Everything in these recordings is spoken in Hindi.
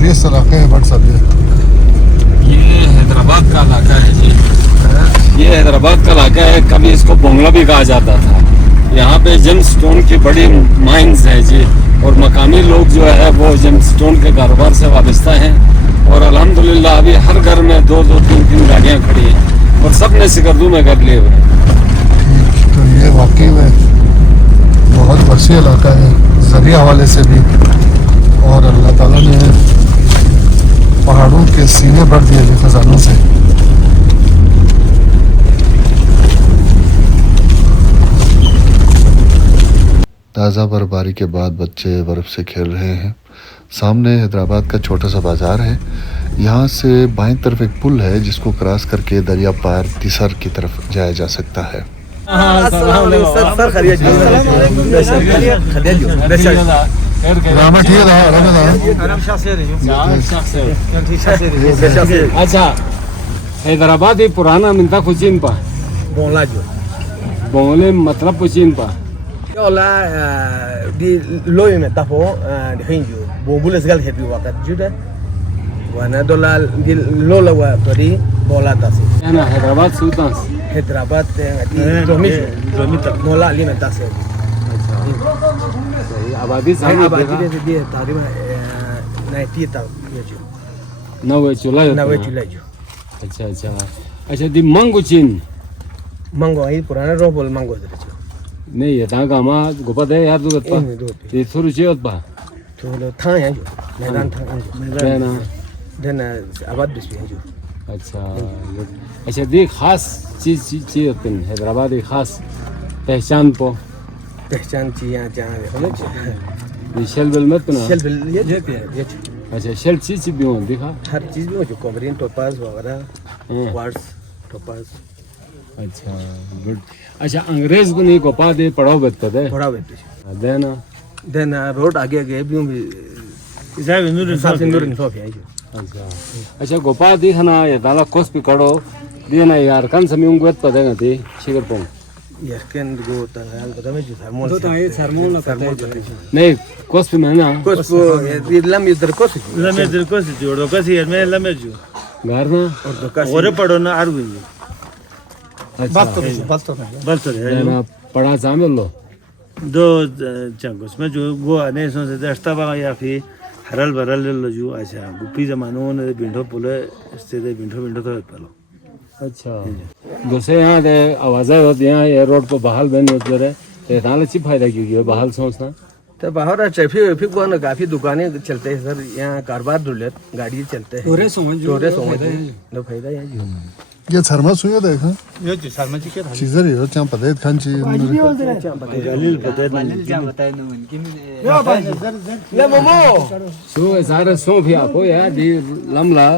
और ये इलाका है बट साहब, ये हैदराबाद का इलाका है जी। ये हैदराबाद का इलाका है, कभी इसको बोंगला भी कहा जाता था। यहाँ पे जेमस्टोन की बड़ी माइंस है जी, और मकामी लोग जो है वो जेमस्टोन के कारोबार से वाबस्ता हैं। और अल्हम्दुलिल्लाह अभी हर घर में 2-2, 3-3 गाड़ियाँ खड़ी हैं और सब ने सिकरदू में घर लिए हुए हैं। तो ये वाकई में बहुत वसी इलाका है ज़रिए हवाले से भी, और अल्लाह ताला ने पहाड़ों के सीने भर दिए थे खजानों से। ताज़ा बर्फबारी के बाद बच्चे बर्फ़ से खेल रहे हैं। सामने हैदराबाद का छोटा सा बाज़ार है। यहाँ से बाएं तरफ एक पुल है जिसको क्रॉस करके दरिया पार तिसर की तरफ जाया जा सकता है। अच्छा, हैदराबाद ही पुराना मिलता कुचिन पा बोला जो बोले मतलब कुचिन पा Yola di loy me tapo di hinju bombul segal hepi wakat juda wana dola di lola wa tori bola tasi ना हैदराबाद सुल्तान। Hyderabad di domita mola lima tasi सही आबादी सामने abadi di tari ma 90 ta yeju 90 चुला na we chula ju अच्छा अच्छा अच्छा दी मंगो चीन mango ai purana robol mango de ju नहीं ये तांगा मा गोपा दे यार तू गत्पा ये थोड़ी चीज़ बा to lo thang ya ju मैदान thang है ना। then abad bis ju अच्छा अच्छा दी खास चीज़ अपन हैदराबाद की खास पहचान पो पहचान चिया जहां होले ये शेल बेल मत ना शेल बिल ये अच्छा शेल चीज़ भी हो दिखा हर चीज में जो कवरिंग टोपाज वगैरह हाँ। क्वार्ट्ज टोपाज अच्छा गुड। अच्छा अंग्रेज को नहीं गोपा दे पढ़ाओ बता दे थोड़ा बेटे देना देन रोड आगे आगे भी इजाब नूर इंसाफ है जो अच्छा अच्छा गोपा दी खाना ये दाला कोस भी करो देना यार कौन सा म्यूंग बता देगा ती शिकर पोंग यार कैन गो ताल बता मैं जो थर्मल तो ये थर्मल नहीं कोस भी मैं ना कोस ये लम इधर कोस लमे दिल को से जोड़ो का सी मैं लमे जो घर ना और दो का और पढ़ो ना आरगु अच्छा बस तो है देना पढ़ा शामिल लो दो चंगोस में जो वो आने सो से दस्ता बा या फिर हरल बरल लो जो अच्छा गुप्पी जमानों ने बिंडो पुले इससे दे बिंडो तो पलो अच्छा दूसरे यहाँ दे आवाज़ें होती हैं ये रोड को बहाल बन होते रहे तो ताले चिप फायदा क्यों किया बहाल सोचना तो बाहर ट्रैफिक को ना काफी दुकानें चलते हैं सर यहाँ कारोबार दुलेट गाड़ी चलते हैं चोरे समझ नो फायदा है जो ये थर्मस हुई है देखा यो जो शर्मा जी के चीज़र ही हो चाहे पता है खान चीज़ गलील बताए ना ले मोमो सो सारे सो भी आपो यार दी लमला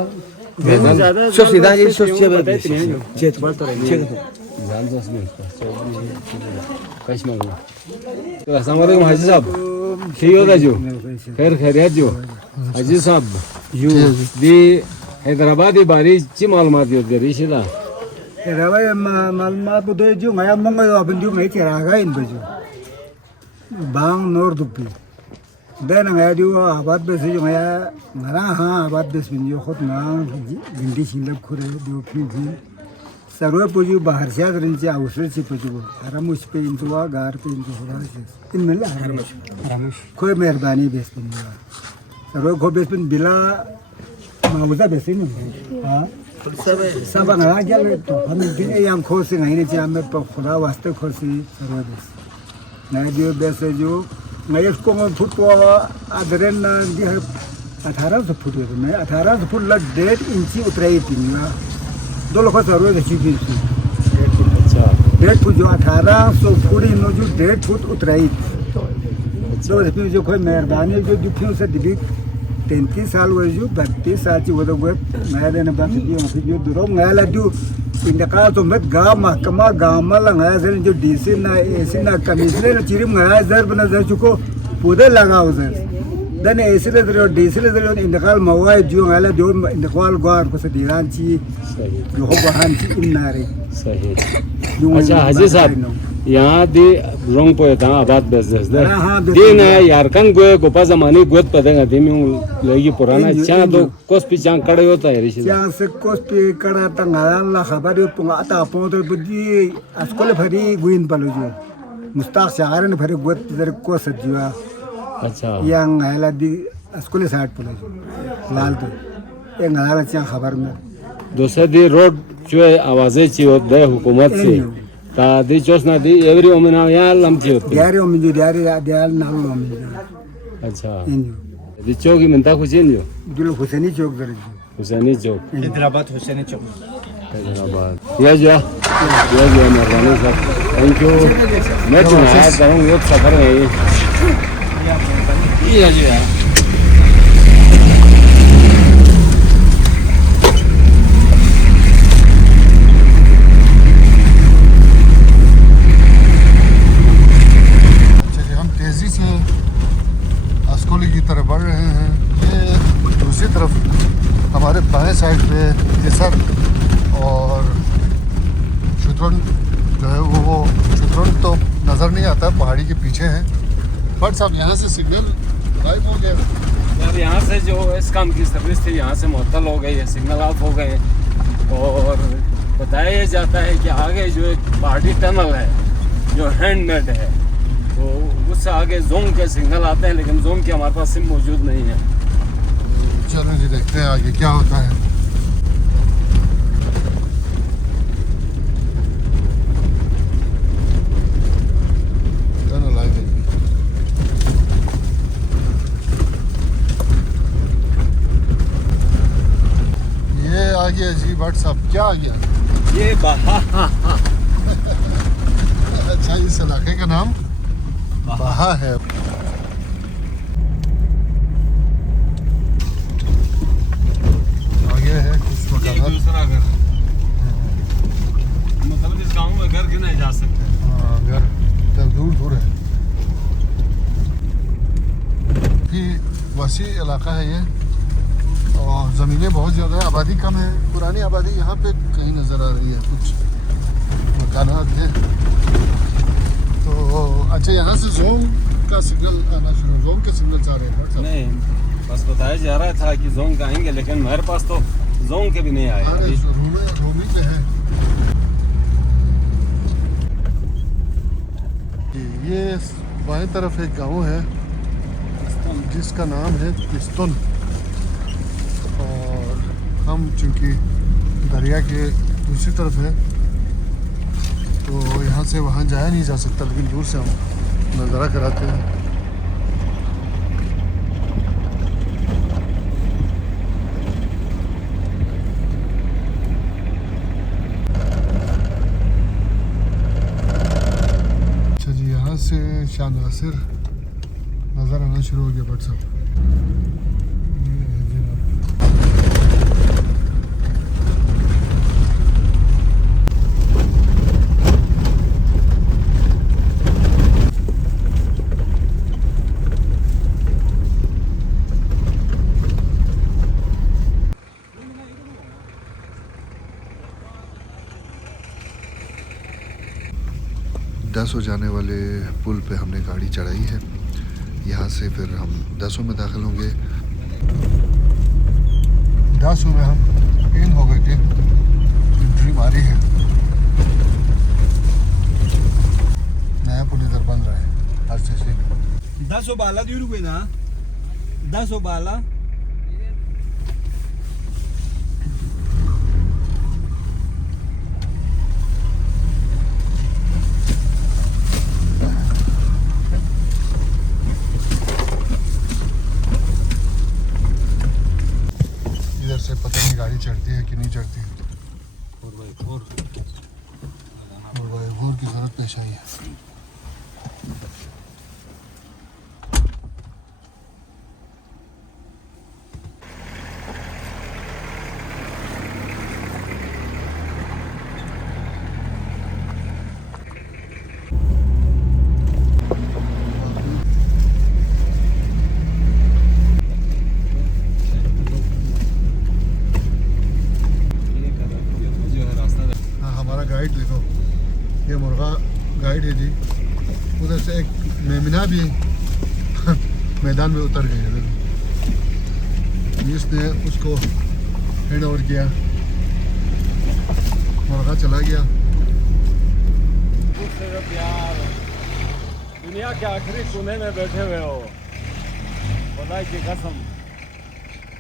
शो सीधा ये शो चेत बात तो रही जान दो इसमें कैश में तो अस्सलाम वालेकुम हाजी साहब ठीक होगा जो खैरियत जो हाजी साहब यू दी हैदराबादी बारी ची मालूमात दी होती रिशिला Rabai malmat budo ju ngaya mongo yo abindu ngai teraga in baju. Bang nor dupi. Dan ngaya ju abad bes ju ngaya ngara ha abad bes bin jo khot na bindi shilab khore do phi. Sarwe puju bahar se adrin se ausre se puju. Aramush pe intuwa gar pe intu hoga se. In mela aramush. Koi meherbani bes bin. Sarwe kho bes bin bila mauza bes in. Ha सब अंगड़ा क्या ले तो हम दिन यहाँ खोसे नहीं ने चाहिए हमें पर खुदा वास्ते खोसी सर्वदेश नहीं जो वैसे जो मैं इसको मैं फुटबॉल आधरेन जी है 1800 फुट है मैं 1800 फुट लग 1.5 इंची उतराई थी ना 2 लोग सर्वदेश चीज़ थी अच्छा 1.5 फुट जो 1800 फुट इन जो 1.5 फुट उतराई तो इसमें जो कोई मेहरबानी जो दुखियों से दिली 33 साल हुए जो 32 साल ची वो तो वे मैं देने बात जो फिर जो दूरों मैं ला जो इंतकाल तो मत गाँव महकमा गाँव में लगा है सर जो डीसी ना एसी ना कमिश्नर चिरिम गया सर बना सर चुको पूरे लगा हो सर दने एसी ले तो डीसी ले तो इंतकाल मवाई जो गया जो इंतकाल गार को से दीवान ची जो हो बहान ची इन नारे सही अच्छा हाजी साहब यहाँ दी रोंग पोए था आबाद बेजस दे हाँ, दिन है यार कन गोए गोपा जमानी गोत पदेगा दी में लगी पुराना चा दो कोस पिचांग कड़े होता है ऋषि Yang sekos kara tanggalan lah kabari punga ata ponto budi askole phari guin paluju. Mustaq shagaran phari guat dar ko sajwa. अच्छा Yang hala di askole side paluju. Lal to. Yang hala chang khabar में. दूसरा दी रोड जो है आवाजें ची होते है हुकूमत से ता दी चोस ना दी एवरी ओमिना यहाँ लम्ची होती है Diari ominju diari nalu ominju. अच्छा Inju. दी चौकी मिलता कुछ इन जो Dulu Huseni chowk dar. Husaini चौक हैदराबाद हुसैनी चौक हैदराबाद ये जो मेहरबानी सर थैंक यू मैं तुम्हारा करूँगा एक सफर में ये जो है चलिए हम तेज़ी से अस्कोली की तरफ बढ़ रहे हैं। ये दूसरी तरफ हमारे बाएं साइड पे तिसर और शुतरन जो है वो शुतरन तो नज़र नहीं आता, पहाड़ी के पीछे है। बट साहब यहाँ से सिग्नल गायब हो गया। यार यहाँ से जो इस काम की सर्विस थी यहाँ से मुअत्तल हो गई है, सिग्नल ऑफ हो गए और बताया जाता है कि आगे जो एक पहाड़ी टनल है जो हैंडमेड है तो उससे आगे जोन के सिग्नल आते हैं, लेकिन जोन के हमारे पास सिम मौजूद नहीं है। चलो जी देखते हैं आगे क्या होता है। टनल आ गई। ये आ गया जी भट्ट साहब, क्या आ गया? ये बहा अच्छा इस इलाके का नाम बहा है। आगे है कुछ मकान। दूसरा घर मतलब इस गांव में घर गिने जा सकते हैं। हाँ घर तब दूर दूर है। भी वसी इलाका है ये और ज़मीनें बहुत ज़्यादा है, आबादी कम है। पुरानी आबादी यहाँ पे कहीं नज़र आ रही है, कुछ मकानात हैं। तो अच्छा यहाँ से जोन का सिग्नल आना शुरू, जोन के सिग्नल आ रहे हैं? नहीं बस बताया जा रहा था कि जोन का आएंगे, लेकिन मेरे पास तो जोन के भी नहीं आए अरे अभी। रूमी पे है। ये बाएं तरफ एक गांव है जिसका नाम है पिस्तुन और हम चूँकि दरिया के दूसरी तरफ है तो यहाँ से वहाँ जाया नहीं जा सकता, लेकिन दूर से हम नज़ारा कराते हैं। अच्छा जी यहाँ से शाह नासिर नज़र आना शुरू हो गया भट्ट साहब। दस हो जाने वाले पुल पे हमने गाड़ी चढ़ाई है। यहाँ से फिर हम 10 में दाखिल होंगे। 10 में हम इन हो गए थे, एंट्री मारी है। नया पुल इधर बन रहा है हर चीज़ से। 10 bala di rugo na 10 bala इधर से पता नहीं गाड़ी चढ़ती है कि नहीं चढ़ती है। 4x4 4x4 की ज़रूरत पेश आई है। से एक मेमना भी मैदान में उतर गए हैं। इसने उसको हैंड ओवर किया, मुर्गा चला गया। दुनिया के आखिरी कोने में बैठे हुए हो, खुदा की कसम।